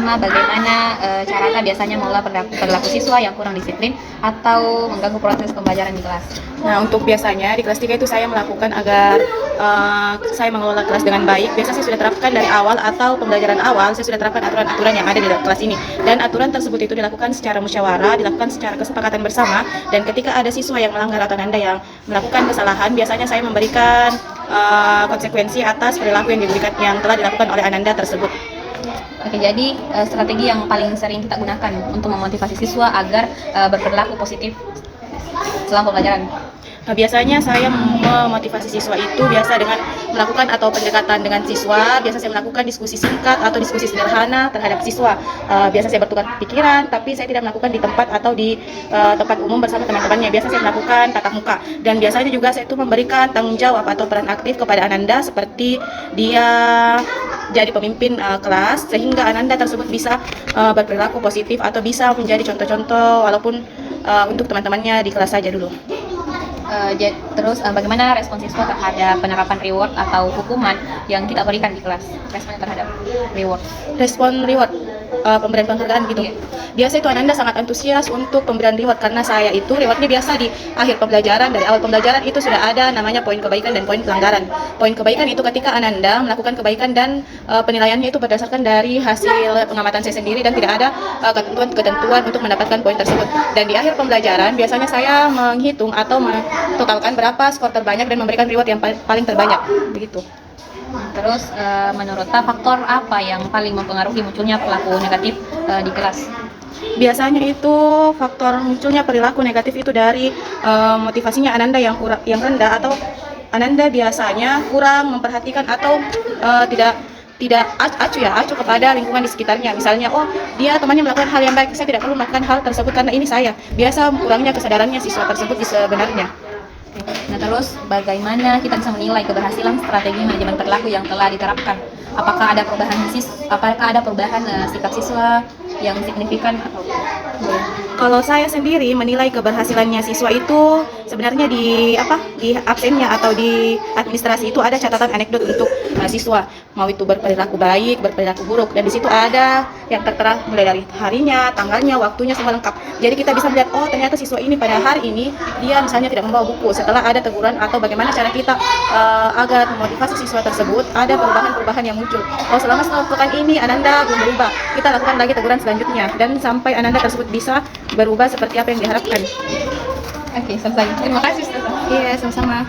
pertama, bagaimana cara Anda biasanya mengelola perilaku siswa yang kurang disiplin atau mengganggu proses pembelajaran di kelas? Nah, untuk biasanya di kelas 3 itu saya melakukan agar saya mengelola kelas dengan baik. Biasa saya sudah terapkan dari awal atau pembelajaran awal, saya sudah terapkan aturan-aturan yang ada di dalam kelas ini. Dan aturan tersebut itu dilakukan secara musyawarah, dilakukan secara kesepakatan bersama. Dan ketika ada siswa yang melanggar atau Ananda yang melakukan kesalahan, biasanya saya memberikan konsekuensi atas perilaku yang telah dilakukan oleh Ananda tersebut. Oke, jadi strategi yang paling sering kita gunakan untuk memotivasi siswa agar berperilaku positif selama pembelajaran. Nah, biasanya saya memotivasi siswa itu biasa dengan melakukan atau pendekatan dengan siswa. Biasa saya melakukan diskusi singkat atau diskusi sederhana terhadap siswa. Biasa saya bertukar pikiran, tapi saya tidak melakukan di tempat atau di tempat umum bersama teman-temannya. Biasa saya melakukan tatap muka. Dan biasanya juga saya itu memberikan tanggung jawab atau peran aktif kepada Ananda seperti dia jadi pemimpin kelas, sehingga Ananda tersebut bisa berperilaku positif atau bisa menjadi contoh-contoh walaupun untuk teman-temannya di kelas saja dulu. Terus bagaimana respon siswa terhadap penerapan reward atau hukuman yang kita berikan di kelas? Responnya terhadap reward. Respon reward, pemberian penghargaan gitu. Iya. Biasa itu Ananda sangat antusias untuk pemberian reward karena saya itu rewardnya biasa di akhir pembelajaran. Dari awal pembelajaran itu sudah ada namanya poin kebaikan dan poin pelanggaran. Poin kebaikan itu ketika Ananda melakukan kebaikan dan penilaiannya itu berdasarkan dari hasil pengamatan saya sendiri dan tidak ada ketentuan untuk mendapatkan poin tersebut. Dan di akhir pembelajaran biasanya saya menghitung atau totalkan berapa skor terbanyak dan memberikan reward yang paling terbanyak begitu. Terus menurut faktor apa yang paling mempengaruhi munculnya perilaku negatif di kelas? Biasanya itu faktor munculnya perilaku negatif itu dari motivasinya Ananda yang rendah, atau Ananda biasanya kurang memperhatikan atau tidak acuh kepada lingkungan di sekitarnya. Misalnya, oh dia temannya melakukan hal yang baik, saya tidak perlu melakukan hal tersebut karena ini saya. Biasa kurangnya kesadarannya siswa tersebut di sebenarnya. Nah, terus bagaimana kita bisa menilai keberhasilan strategi manajemen perilaku yang telah diterapkan? Apakah ada perubahan sikap siswa yang signifikan atau belum? Kalau saya sendiri menilai keberhasilannya siswa itu sebenarnya di absennya atau di administrasi itu ada catatan anekdot untuk siswa, mau itu berperilaku baik, berperilaku buruk, dan di situ ada yang tertera mulai dari harinya, tanggalnya, waktunya semua lengkap. Jadi kita bisa melihat, oh ternyata siswa ini pada hari ini dia misalnya tidak membawa buku setelah ada teguran, atau bagaimana cara kita agar memotivasi siswa tersebut ada perubahan-perubahan yang muncul. Oh selama pekan ini Ananda belum berubah, kita lakukan lagi teguran selanjutnya dan sampai Ananda tersebut bisa berubah seperti apa yang diharapkan. Oke, selesai. Terima kasih, Ustazah. Iya, sama-sama.